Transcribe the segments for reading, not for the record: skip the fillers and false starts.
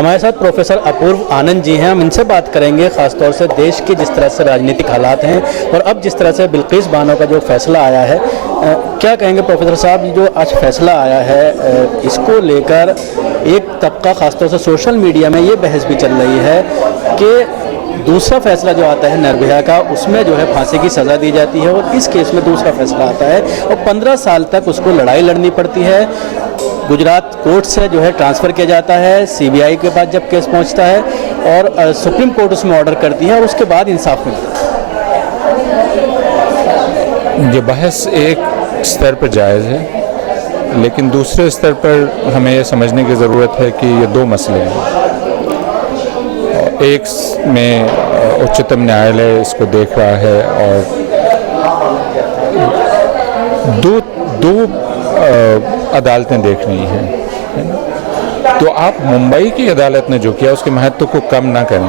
हमारे साथ प्रोफेसर अपूर्व आनंद जी हैं। हम इनसे बात करेंगे ख़ासतौर से देश की जिस तरह से राजनीतिक हालात हैं और अब जिस तरह से बिल्किस बानो का जो फैसला आया है, क्या कहेंगे प्रोफेसर साहब? जो आज फैसला आया है इसको लेकर एक तबका ख़ासतौर से सोशल मीडिया में ये बहस भी चल रही है कि दूसरा फैसला जो आता है निर्भया का, उसमें जो है फांसी की सज़ा दी जाती है और इस केस में दूसरा फैसला आता है और 15 साल तक उसको लड़ाई लड़नी पड़ती है। गुजरात कोर्ट से जो है ट्रांसफ़र किया जाता है, सीबीआई के पास जब केस पहुंचता है और सुप्रीम कोर्ट उसमें ऑर्डर करती है और उसके बाद इंसाफ मिलता है। ये बहस एक स्तर पर जायज़ है, लेकिन दूसरे स्तर पर हमें यह समझने की ज़रूरत है कि ये दो मसले हैं। एक में उच्चतम न्यायालय इसको देख रहा है और दो अदालतें देख रही हैं। तो आप मुंबई की अदालत ने जो किया उसके महत्व को कम ना करें,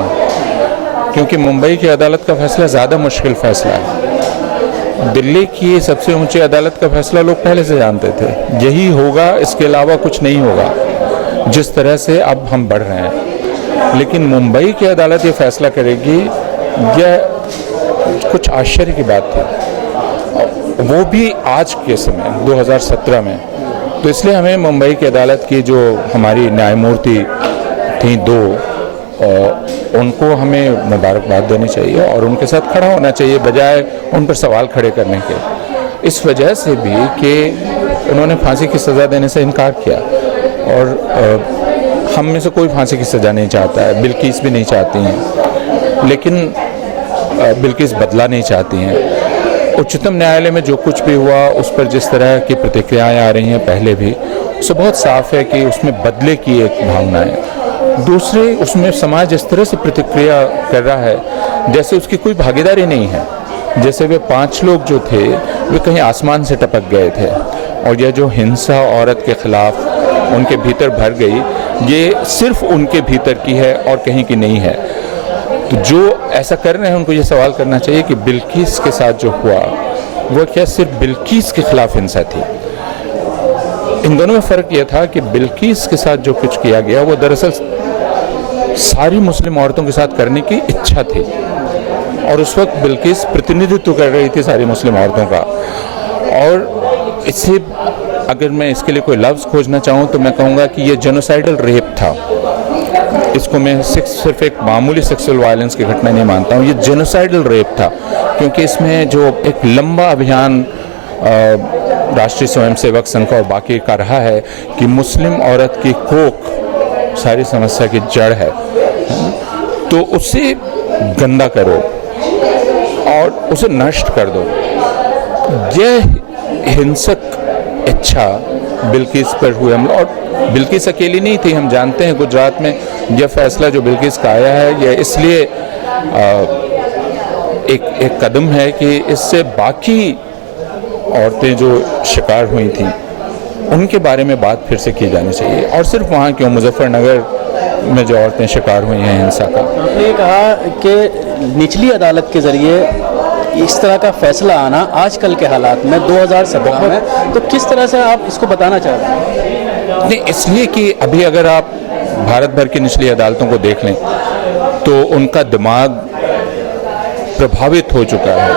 क्योंकि मुंबई की अदालत का फैसला ज़्यादा मुश्किल फैसला है। दिल्ली की सबसे ऊंची अदालत का फैसला लोग पहले से जानते थे, यही होगा, इसके अलावा कुछ नहीं होगा, जिस तरह से अब हम बढ़ रहे हैं। लेकिन मुंबई की अदालत ये फैसला करेगी, यह कुछ आश्चर्य की बात थी, वो भी आज के समय 2017 में। तो इसलिए हमें मुंबई की अदालत की जो हमारी न्यायमूर्ति थी दो, उनको हमें मुबारकबाद देनी चाहिए और उनके साथ खड़ा होना चाहिए, बजाय उन पर सवाल खड़े करने के। इस वजह से भी कि उन्होंने फांसी की सज़ा देने से इनकार किया और हम में से कोई फांसी की सज़ा नहीं चाहता है, बिल्किस भी नहीं चाहती हैं, लेकिन बिल्किस बदला नहीं चाहती हैं। उच्चतम न्यायालय में जो कुछ भी हुआ उस पर जिस तरह की प्रतिक्रियाएं आ रही हैं पहले भी, उससे बहुत साफ है कि उसमें बदले की एक भावना है। दूसरे, उसमें समाज इस तरह से प्रतिक्रिया कर रहा है जैसे उसकी कोई भागीदारी नहीं है, जैसे वे 5 लोग जो थे वे कहीं आसमान से टपक गए थे और यह जो हिंसा औरत के खिलाफ उनके भीतर भर गई, ये सिर्फ उनके भीतर की है और कहीं की नहीं है। तो जो ऐसा कर रहे हैं उनको ये सवाल करना चाहिए कि बिल्किस के साथ जो हुआ वो क्या सिर्फ बिल्किस के खिलाफ हिंसा थी? इन दोनों में फ़र्क यह था कि बिल्किस के साथ जो कुछ किया गया वो दरअसल सारी मुस्लिम औरतों के साथ करने की इच्छा थी और उस वक्त बिल्किस प्रतिनिधित्व कर रही थी सारी मुस्लिम औरतों का। और इससे अगर मैं इसके लिए कोई लफ्ज़ खोजना चाहूँ तो मैं कहूँगा कि ये जेनोसाइडल रेप था। इसको मैं सिर्फ एक मामूली सेक्सुअल वायलेंस की घटना नहीं मानता हूँ, ये जेनोसाइडल रेप था, क्योंकि इसमें जो एक लंबा अभियान राष्ट्रीय स्वयंसेवक संघ और बाकी का रहा है कि मुस्लिम औरत की कोख सारी समस्या की जड़ है, तो उसे गंदा करो और उसे नष्ट कर दो। यह हिंसक इच्छा बिल्किस पर हुए हमला, और बिल्किस अकेली नहीं थी। हम जानते हैं गुजरात में यह फैसला जो बिल्किस का आया है, यह इसलिए एक कदम है कि इससे बाकी औरतें जो शिकार हुई थी उनके बारे में बात फिर से की जानी चाहिए। और सिर्फ वहाँ क्यों, मुजफ्फरनगर में जो औरतें शिकार हुई हैं हिंसा का। आपने कहा कि निचली अदालत के ज़रिए इस तरह का फैसला आना आजकल के हालात में 2017 में, तो किस तरह से आप इसको बताना चाह रहे हैं? नहीं, इसलिए कि अभी अगर आप भारत भर की निचली अदालतों को देख लें तो उनका दिमाग प्रभावित हो चुका है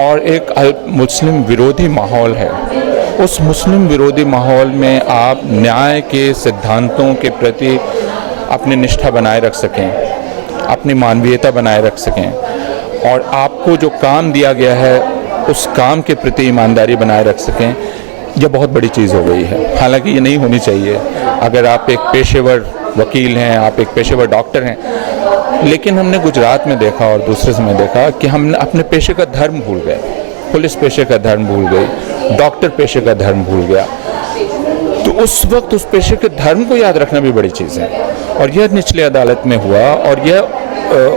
और एक मुस्लिम विरोधी माहौल है। उस मुस्लिम विरोधी माहौल में आप न्याय के सिद्धांतों के प्रति अपनी निष्ठा बनाए रख सकें, अपनी मानवीयता बनाए रख सकें और आपको जो काम दिया गया है उस काम के प्रति ईमानदारी बनाए रख सकें, यह बहुत बड़ी चीज़ हो गई है। हालांकि ये नहीं होनी चाहिए। अगर आप एक पेशेवर वकील हैं, आप एक पेशेवर डॉक्टर हैं, लेकिन हमने गुजरात में देखा और दूसरे समय देखा कि हम अपने पेशे का धर्म भूल गए। पुलिस पेशे का धर्म भूल गई, डॉक्टर पेशे का धर्म भूल गया। तो उस वक्त उस पेशे के धर्म को याद रखना भी बड़ी चीज़ है और यह निचले अदालत में हुआ और यह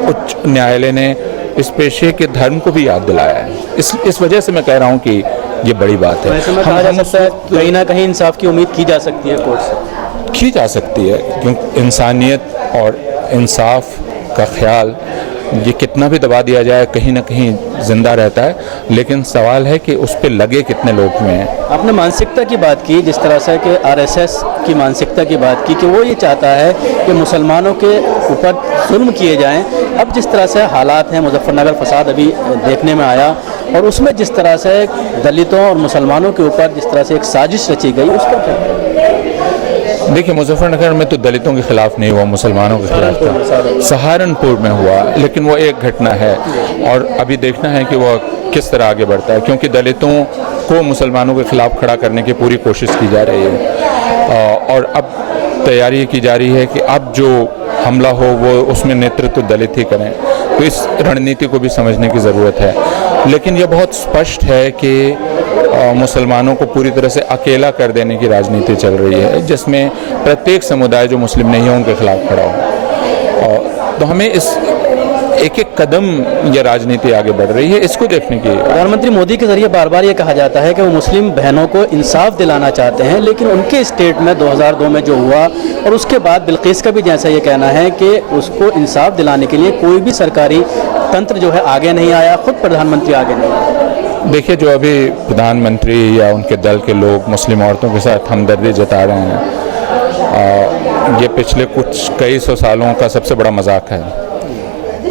उच्च न्यायालय ने इस पेशे के धर्म को भी याद दिलाया है। इस वजह से मैं कह रहा हूँ कि ये बड़ी बात है। कहा जा सकता है कहीं ना कहीं इंसाफ की उम्मीद की जा सकती है कोर्ट से। की जा सकती है, क्योंकि इंसानियत और इंसाफ का ख्याल ये कितना भी दबा दिया जाए कहीं ना कहीं जिंदा रहता है, लेकिन सवाल है कि उस पर लगे कितने लोग हुए हैं। आपने मानसिकता की बात की, जिस तरह से कि आरएसएस की मानसिकता की बात की कि वो ये चाहता है कि मुसलमानों के ऊपर जुल्म किए जाएं। अब जिस तरह से हालात हैं, मुजफ्फरनगर फसाद अभी देखने में आया, और उसमें जिस तरह से दलितों और मुसलमानों के ऊपर जिस तरह से एक साजिश रची गई, उसका क्या? देखिए, मुजफ्फरनगर में तो दलितों के खिलाफ नहीं हुआ, मुसलमानों के खिलाफ था। सहारनपुर में हुआ, लेकिन वो एक घटना है और अभी देखना है कि वो किस तरह आगे बढ़ता है, क्योंकि दलितों को मुसलमानों के खिलाफ खड़ा करने की पूरी कोशिश की जा रही है और अब तैयारी की जा रही है कि अब जो हमला हो वो उसमें नेतृत्व दलित ही करें। तो इस रणनीति को भी समझने की ज़रूरत है, लेकिन यह बहुत स्पष्ट है कि मुसलमानों को पूरी तरह से अकेला कर देने की राजनीति चल रही है, जिसमें प्रत्येक समुदाय जो मुस्लिम नहीं है उनके खिलाफ खड़ा हो। तो हमें इस एक एक कदम यह राजनीति आगे बढ़ रही है, इसको देखने की। प्रधानमंत्री मोदी के जरिए बार बार ये कहा जाता है कि वो मुस्लिम बहनों को इंसाफ दिलाना चाहते हैं, लेकिन उनके स्टेट में 2002 में जो हुआ और उसके बाद बिल्किस का भी जैसा ये कहना है कि उसको इंसाफ दिलाने के लिए कोई भी सरकारी तंत्र जो है आगे नहीं आया, खुद प्रधानमंत्री आगे नहीं आया। देखिए, जो अभी प्रधानमंत्री या उनके दल के लोग मुस्लिम औरतों के साथ हमदर्दी जता रहे हैं, ये पिछले कई सौ सालों का सबसे बड़ा मजाक है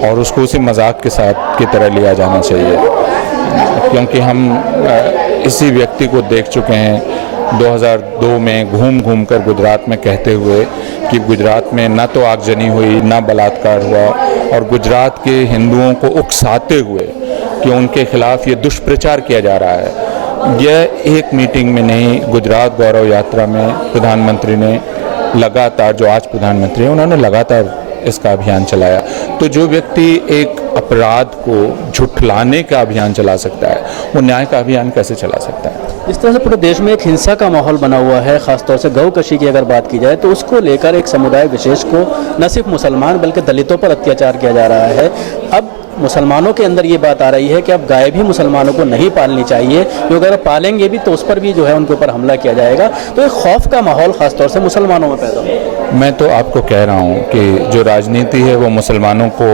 और उसको उसी मजाक के साथ की तरह लिया जाना चाहिए, क्योंकि हम इसी व्यक्ति को देख चुके हैं 2002 में घूम घूम कर गुजरात में कहते हुए कि गुजरात में ना तो आगजनी हुई ना बलात्कार हुआ, और गुजरात के हिंदुओं को उकसाते हुए कि उनके खिलाफ ये दुष्प्रचार किया जा रहा है। यह एक मीटिंग में नहीं, गुजरात गौरव यात्रा में प्रधानमंत्री ने लगातार, जो आज प्रधानमंत्री हैं उन्होंने लगातार इसका अभियान चलाया। तो जो व्यक्ति एक अपराध को झुठलाने का अभियान चला सकता है, वो न्याय का अभियान कैसे चला सकता है? इस तरह से पूरे देश में एक हिंसा का माहौल बना हुआ है, खासतौर से गौकशी की अगर बात की जाए तो उसको लेकर एक समुदाय विशेष को न सिर्फ मुसलमान बल्कि दलितों पर अत्याचार किया जा रहा है। अब मुसलमानों के अंदर ये बात आ रही है कि अब गाय भी मुसलमानों को नहीं पालनी चाहिए, क्योंकि अगर पालेंगे भी तो उस पर भी जो है उनके ऊपर हमला किया जाएगा। तो एक खौफ का माहौल खासतौर से मुसलमानों में पैदा हो। मैं तो आपको कह रहा हूँ कि जो राजनीति है वो मुसलमानों को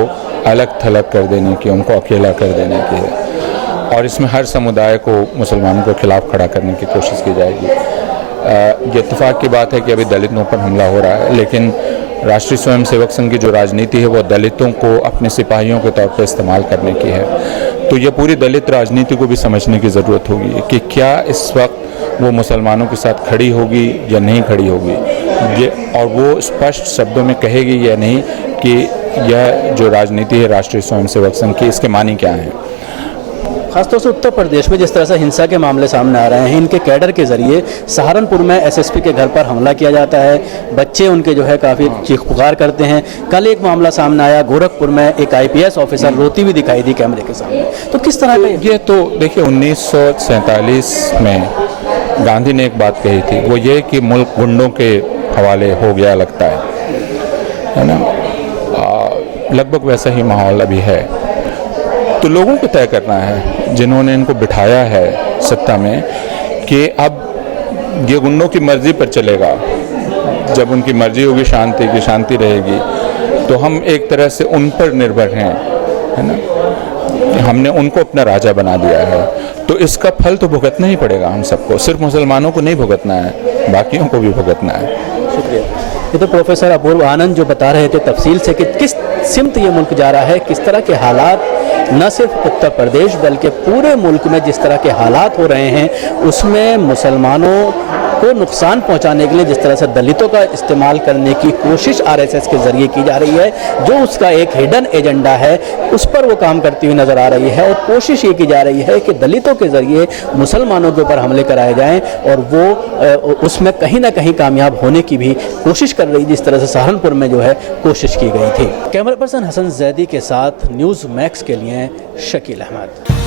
अलग थलग कर देने की, उनको अकेला कर देने की है, और इसमें हर समुदाय को मुसलमानों के खिलाफ खड़ा करने की कोशिश की जाएगी। ये इत्तेफाक की बात है कि अभी दलितों पर हमला हो रहा है, लेकिन राष्ट्रीय स्वयंसेवक संघ की जो राजनीति है वो दलितों को अपने सिपाहियों के तौर पर इस्तेमाल करने की है। तो ये पूरी दलित राजनीति को भी समझने की ज़रूरत होगी कि क्या इस वक्त वो मुसलमानों के साथ खड़ी होगी या नहीं खड़ी होगी, ये और वो स्पष्ट शब्दों में कहेगी या नहीं कि यह जो राजनीति है राष्ट्रीय स्वयंसेवक संघ की, इसके मानी क्या हैं। खासतौर से उत्तर प्रदेश में जिस तरह से हिंसा के मामले सामने आ रहे हैं, इनके कैडर के जरिए सहारनपुर में एसएसपी के घर पर हमला किया जाता है, बच्चे उनके जो है काफ़ी चीख पुकार करते हैं। कल एक मामला सामने आया, गोरखपुर में एक आईपीएस ऑफिसर रोती हुई दिखाई दी कैमरे के सामने। तो किस तरह का ये तो देखिए, 1947 में गांधी ने एक बात कही थी, वो ये कि मुल्क गुंडों के हवाले हो गया लगता है ना। लगभग वैसा ही माहौल अभी है। तो लोगों को तय करना है, जिन्होंने इनको बिठाया है सत्ता में, कि अब ये गुंडों की मर्जी पर चलेगा। जब उनकी मर्जी होगी शांति की, शांति रहेगी, तो हम एक तरह से उन पर निर्भर हैं, है ना। हमने उनको अपना राजा बना दिया है, तो इसका फल तो भुगतना ही पड़ेगा हम सबको। सिर्फ मुसलमानों को नहीं भुगतना है, बाकियों को भी भुगतना है। शुक्रिया। ये तो प्रोफेसर अपूर्व आनंद जो बता रहे थे तफसील से कि किस सिमत ये मुल्क जा रहा है, किस तरह के हालात न सिर्फ उत्तर प्रदेश बल्कि पूरे मुल्क में जिस तरह के हालात हो रहे हैं, उसमें मुसलमानों को नुकसान पहुंचाने के लिए जिस तरह से दलितों का इस्तेमाल करने की कोशिश आरएसएस के जरिए की जा रही है, जो उसका एक हिडन एजेंडा है, उस पर वो काम करती हुई नज़र आ रही है। और कोशिश ये की जा रही है कि दलितों के जरिए मुसलमानों के ऊपर हमले कराए जाएं, और वो उसमें कहीं ना कहीं कामयाब होने की भी कोशिश कर रही, जिस तरह से सहारनपुर में जो है कोशिश की गई थी। कैमरा पर्सन हसन जैदी के साथ न्यूज़ मैक्स के लिए शकील अहमद।